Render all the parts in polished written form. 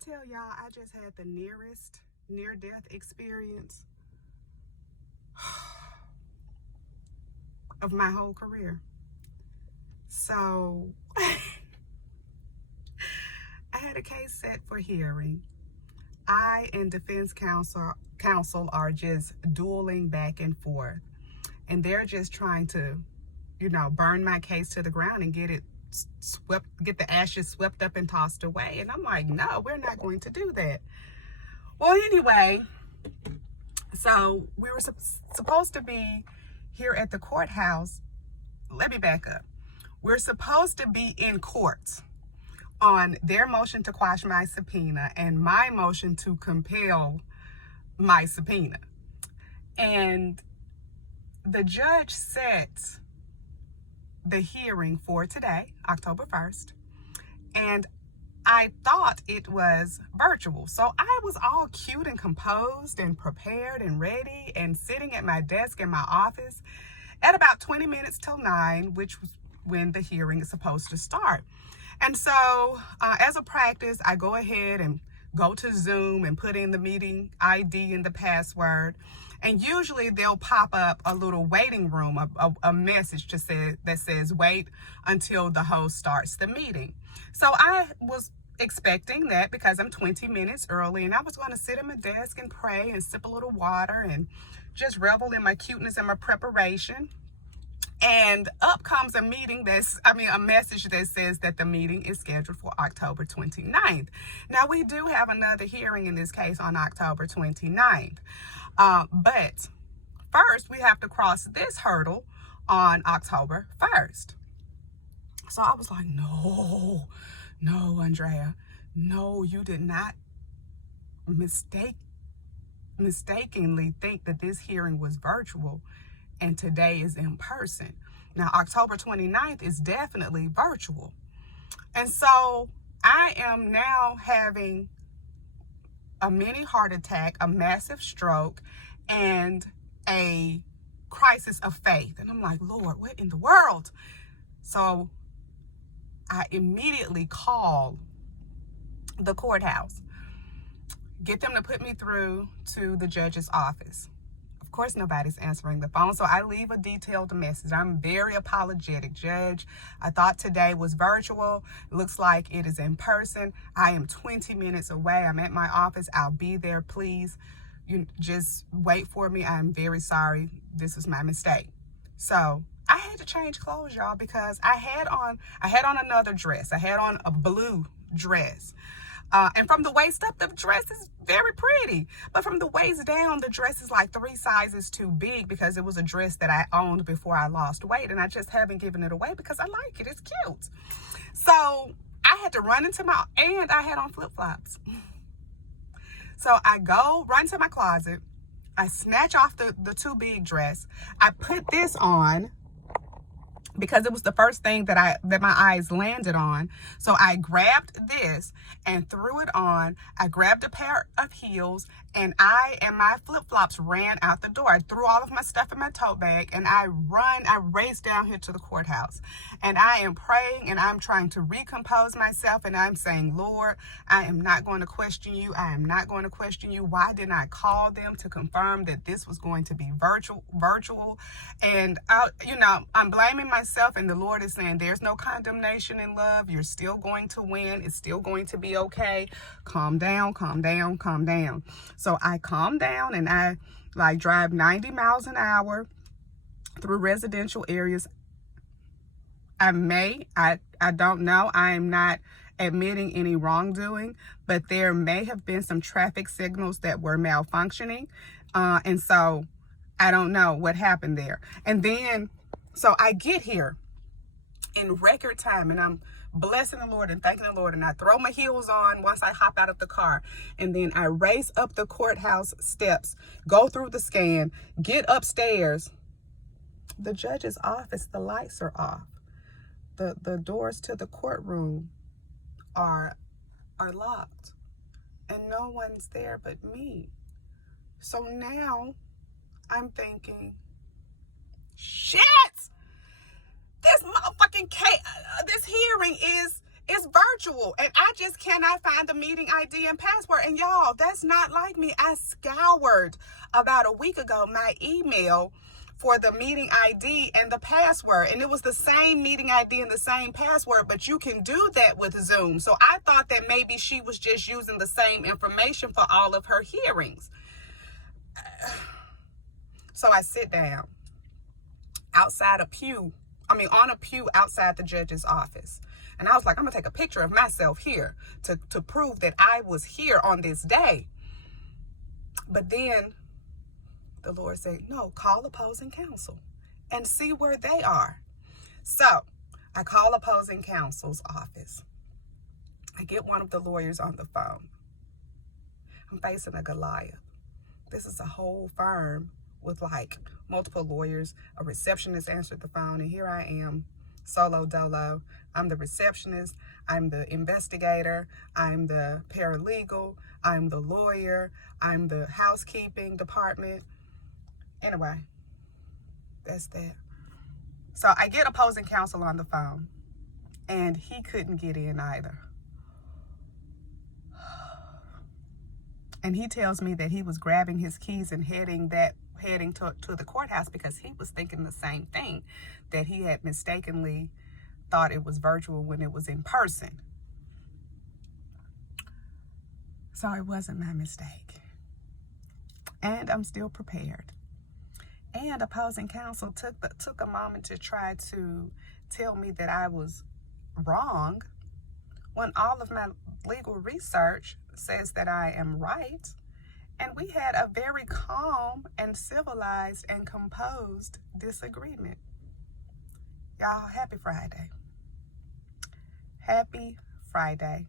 tell y'all I just had the nearest near-death experience of my whole career. So I had a case set for hearing. I and defense counsel are just dueling back and forth, and they're just trying to, burn my case to the ground and get the ashes swept up and tossed away. And I'm like, no, we're not going to do that. Well, anyway, so we were supposed to be here at the courthouse. Let me back up. We're supposed to be in court on their motion to quash my subpoena and my motion to compel my subpoena. And the judge set the hearing for today, October 1st, and I thought it was virtual. So I was all cute and composed and prepared and ready and sitting at my desk in my office at about 20 minutes till 9, which was when the hearing is supposed to start. And so as a practice, I go ahead and go to Zoom and put in the meeting ID and the password. And usually they'll pop up a little waiting room, a message that says wait until the host starts the meeting. So I was expecting that because I'm 20 minutes early, and I was going to sit at my desk and pray and sip a little water and just revel in my cuteness and my preparation. And up comes a message that says that the meeting is scheduled for October 29th. Now, we do have another hearing in this case on October 29th. But first, we have to cross this hurdle on October 1st. So I was like, no, Andrea, no, you did not mistakenly think that this hearing was virtual and today is in person. Now, October 29th is definitely virtual. And so I am now having a mini heart attack, a massive stroke, and a crisis of faith. And I'm like, Lord, what in the world? So I immediately call the courthouse, get them to put me through to the judge's office. Of course, nobody's answering the phone, so I leave a detailed message. I'm very apologetic, Judge. I thought today was virtual. It looks like it is in person. I am 20 minutes away. I'm at my office. I'll be there. Please, you just wait for me. I'm very sorry. This is my mistake. So I had to change clothes, y'all, because I had on another dress. I had on a blue dress. And from the waist up, the dress is very pretty. But from the waist down, the dress is like 3 sizes too big because it was a dress that I owned before I lost weight. And I just haven't given it away because I like it. It's cute. So I had to run and I had on flip-flops. So I run to my closet. I snatch off the too big dress. I put this on because it was the first thing that my eyes landed on. So I grabbed this and threw it on. I grabbed a pair of heels, and my flip-flops ran out the door. I threw all of my stuff in my tote bag, and I raced down here to the courthouse. And I am praying, and I'm trying to recompose myself, and I'm saying, Lord, I am not going to question you. I am not going to question you. Why didn't I call them to confirm that this was going to be virtual? And I'm blaming myself, and the Lord is saying there's no condemnation in love. You're still going to win. It's still going to be okay. Calm down, calm down, calm down. So I calm down, and I drive 90 miles an hour through residential areas. I don't know. I am not admitting any wrongdoing, but there may have been some traffic signals that were malfunctioning. And so I don't know what happened there. And then, so I get here in record time, and I'm blessing the Lord and thanking the Lord, and I throw my heels on once I hop out of the car, and then I race up the courthouse steps, go through the scan, get upstairs. The judge's office, the lights are off. The doors to the courtroom are locked, and no one's there but me. So now I'm thinking, shit! This motherfucking this hearing is it's virtual, and I just cannot find the meeting ID and password. And y'all, that's not like me. I scoured about a week ago my email for the meeting ID and the password, and it was the same meeting ID and the same password, but you can do that with Zoom. So I thought that maybe she was just using the same information for all of her hearings. So I sit down on a pew outside the judge's office. And I was like, I'm gonna take a picture of myself here to prove that I was here on this day. But then the Lord said, no, call opposing counsel and see where they are. So I call opposing counsel's office. I get one of the lawyers on the phone. I'm facing a Goliath. This is a whole firm with like multiple lawyers. A receptionist answered the phone, and here I am, solo dolo. I'm the receptionist, I'm the investigator, I'm the paralegal, I'm the lawyer, I'm the housekeeping department. Anyway, that's that. So I get opposing counsel on the phone, and he couldn't get in either. And he tells me that he was grabbing his keys and heading to the courthouse because he was thinking the same thing, that he had mistakenly thought it was virtual when it was in person. So it wasn't my mistake. And I'm still prepared. And opposing counsel took a moment to try to tell me that I was wrong when all of my legal research says that I am right. And we had a very calm and civilized and composed disagreement. Y'all, happy Friday. Happy Friday.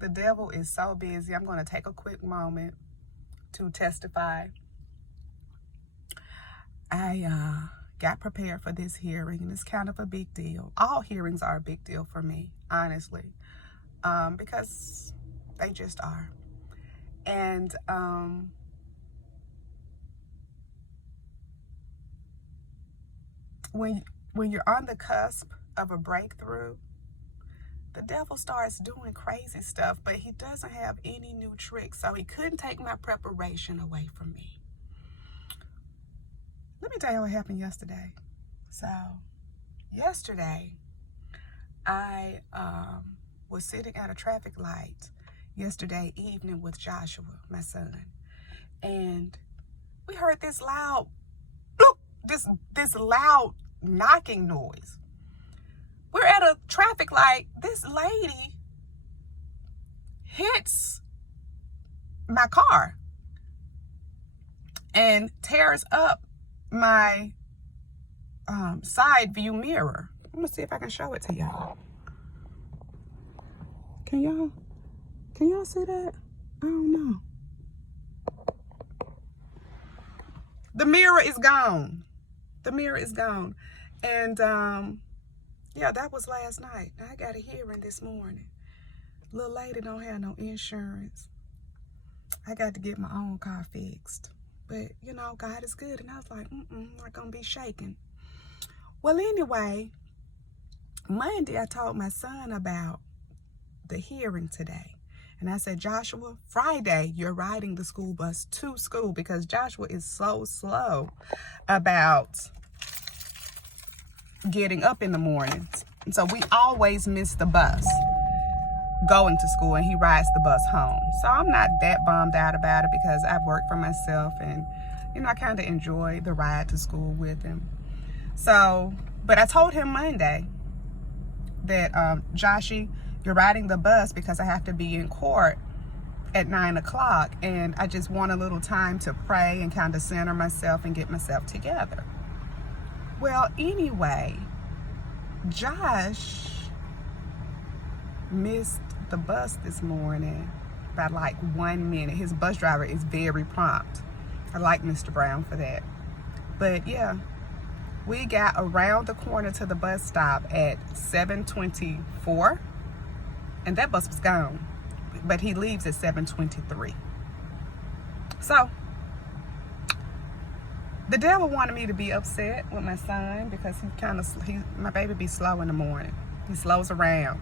The devil is so busy. I'm going to take a quick moment to testify. I got prepared for this hearing, and it's kind of a big deal. All hearings are a big deal for me, honestly, because they just are. And when you're on the cusp of a breakthrough, the devil starts doing crazy stuff, but he doesn't have any new tricks, so he couldn't take my preparation away from me. Let me tell you what happened yesterday. So yesterday, I was sitting at a traffic light yesterday evening with Joshua, my son, and we heard this loud bloop, this loud knocking noise. We're at a traffic light. This lady hits my car and tears up my side view mirror. I'm gonna see if I can show it to y'all. Can y'all see that? I don't know. The mirror is gone. The mirror is gone. And yeah, that was last night. I got a hearing this morning. Little lady don't have no insurance. I got to get my own car fixed. But, you know, God is good. And I was like, not going to be shaken. Well, anyway, Monday I told my son about the hearing today. And I said, Joshua, Friday, you're riding the school bus to school, because Joshua is so slow about getting up in the mornings. And so we always miss the bus going to school, and he rides the bus home. So I'm not that bummed out about it, because I've worked for myself, and, you know, I kind of enjoy the ride to school with him. So, but I told him Monday that, Joshy, you're riding the bus because I have to be in court at 9 o'clock, and I just want a little time to pray and kind of center myself and get myself together. Well, anyway, Josh missed the bus this morning by like 1 minute. His bus driver is very prompt. I like Mr. Brown for that. But yeah, we got around the corner to the bus stop at 7:24, and that bus was gone. But he leaves at 7:23. So the devil wanted me to be upset with my son, because my baby be slow in the morning. He slows around.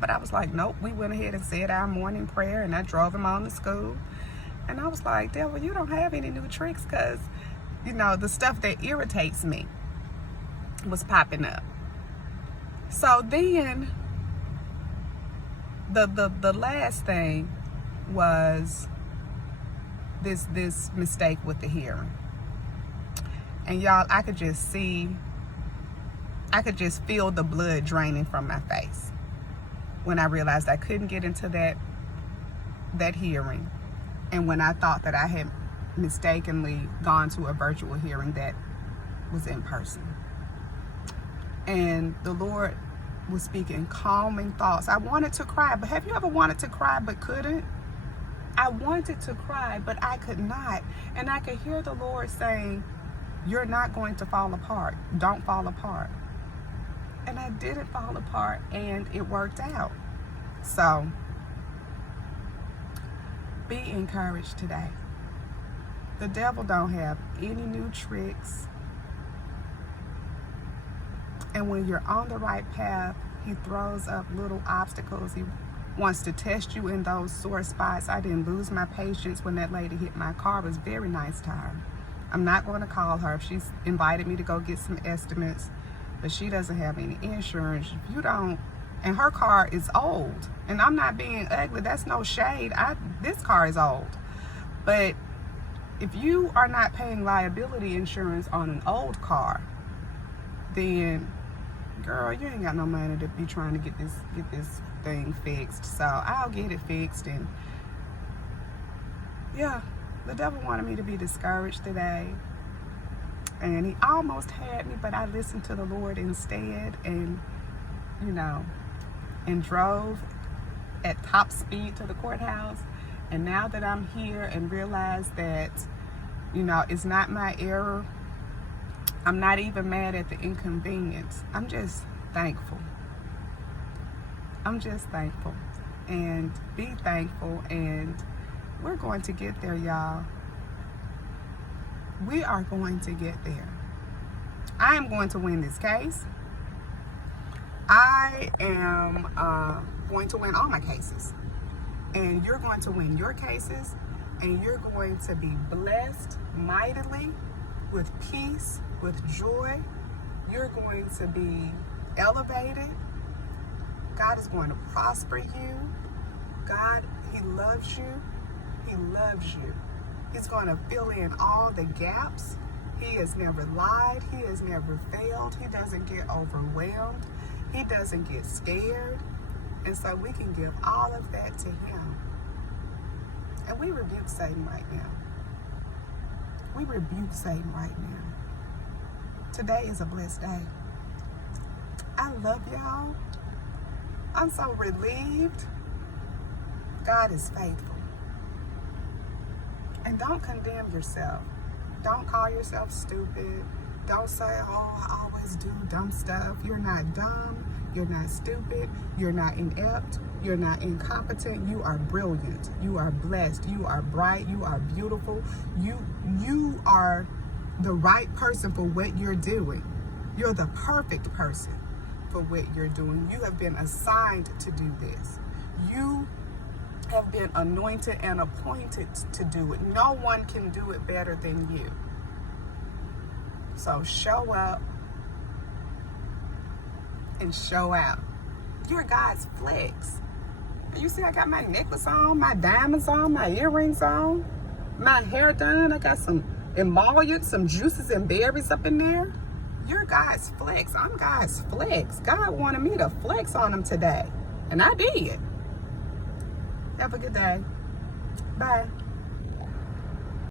But I was like, nope. We went ahead and said our morning prayer, and I drove him on to school. And I was like, devil, you don't have any new tricks, because, you know, the stuff that irritates me was popping up. So then the last thing was this mistake with the hearing. And y'all, I could just feel the blood draining from my face when I realized I couldn't get into that hearing, and when I thought that I had mistakenly gone to a virtual hearing that was in person. And the Lord was speaking calming thoughts. I wanted to cry, but have you ever wanted to cry but couldn't? I wanted to cry, but I could not. And I could hear the Lord saying, you're not going to fall apart. Don't fall apart. And I didn't fall apart, and it worked out. So be encouraged today. The devil don't have any new tricks. And when you're on the right path, he throws up little obstacles. He wants to test you in those sore spots. I didn't lose my patience when that lady hit my car. It was a very nice time. I'm not going to call her. She's invited me to go get some estimates, but she doesn't have any insurance. If you don't, and her car is old, and I'm not being ugly. That's no shade. This car is old. But if you are not paying liability insurance on an old car, then girl, you ain't got no money to be trying to get this thing fixed. So I'll get it fixed. And yeah, the devil wanted me to be discouraged today, and he almost had me, but I listened to the Lord instead, and you know, and drove at top speed to the courthouse. And now that I'm here and realize that, you know, it's not my error, I'm not even mad at the inconvenience. I'm just thankful. I'm just thankful. And be thankful, and we're going to get there, y'all. We are going to get there. I am going to win this case. I am going to win all my cases. And you're going to win your cases, and you're going to be blessed mightily with peace, with joy. You're going to be elevated. God is going to prosper you. God, he loves you. He loves you. He's going to fill in all the gaps. He has never lied. He has never failed. He doesn't get overwhelmed. He doesn't get scared. And so we can give all of that to him. And we rebuke Satan right now. We rebuke Satan right now. Today is a blessed day. I love y'all. I'm so relieved. God is faithful. And don't condemn yourself. Don't call yourself stupid. Don't say, oh, I always do dumb stuff. You're not dumb. You're not stupid. You're not inept. You're not incompetent. You are brilliant. You are blessed. You are bright. You are beautiful. You are the right person for what you're doing. You're the perfect person for what you're doing. You have been assigned to do this. You have been anointed and appointed to do it. No one can do it better than you. So show up and show out. You're God's flex. You see, I got my necklace on, my diamonds on, my earrings on, my hair done. I got some emollient, some juices and berries up in there. You're God's flex. I'm God's flex. God wanted me to flex on him today, and I did. Have a good day. Bye.